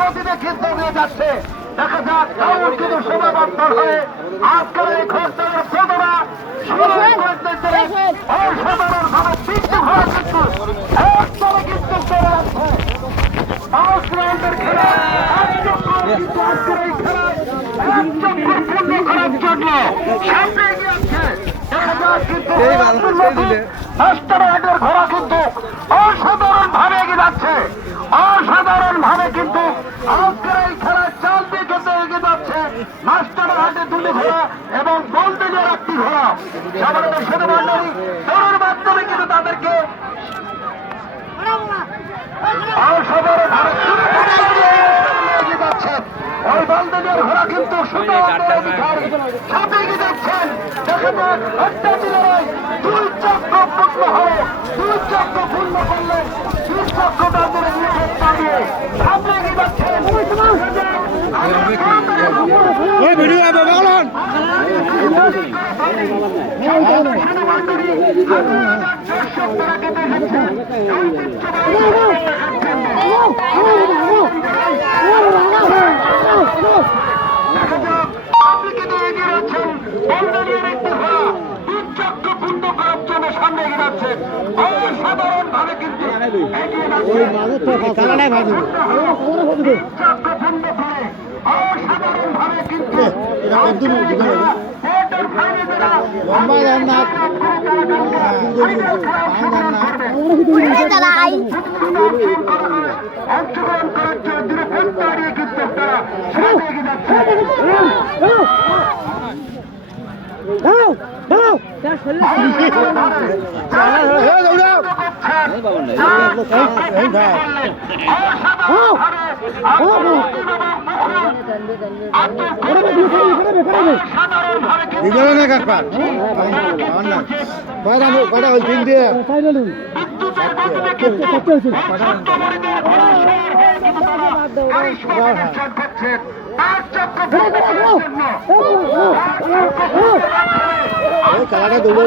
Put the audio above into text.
গতিতে ক্ষিপ্ত নিয়ে যাচ্ছে। দেখা যাক রাউন্ড কিন্তু সমাবর্তন হয়ে আজকের এই ঘোষণার প্রথমা অসাধারণ ভাবে তিনটি ঘোড়া কিন্তু একবারে কিন্তু চলে যাচ্ছে। 5 রাউন্ডের খেলা আজকের এই খেলায় পূর্ণ করার জন্য সামনে এগিয়ে আছে। দেখা যাক কিন্তু মাস্টারহাটের ঘোড়া কিন্তু অসাধারণ ভাবে এগিয়ে যাচ্ছে। অসাধারণ ভাবে কিন্তু আজকের এই খেলায় চাল দিয়ে কিন্তু এগিয়ে যাচ্ছে মাস্টারহাটের দুটি ঘোড়া এবং গোলটেজের একটি ঘোড়া। সাধারণ সেনাবাহিনী দৌড়ের মাধ্যমে কিন্তু তাদেরকে অসাধারণ ভাবে এগিয়ে যাচ্ছেন। ওই গোলটেজের ঘোড়া কিন্তু সাথে এগিয়ে যাচ্ছেন। দেখা যাক একটা লড়াই 2 চক্র পূর্ণ হয়ে 2 চক্র পূর্ণ করলেন। 2 চক্র তাদের দাঁড়িয়ে সামনে এগিয়ে যাচ্ছেন। অসাধারণ ভাবে কিন্তু অংশগ্রহণ করার জন্য দাঁড়িয়ে কিন্তু তারা সামনে এগিয়ে যাচ্ছে। খেলাটা দৌড়ে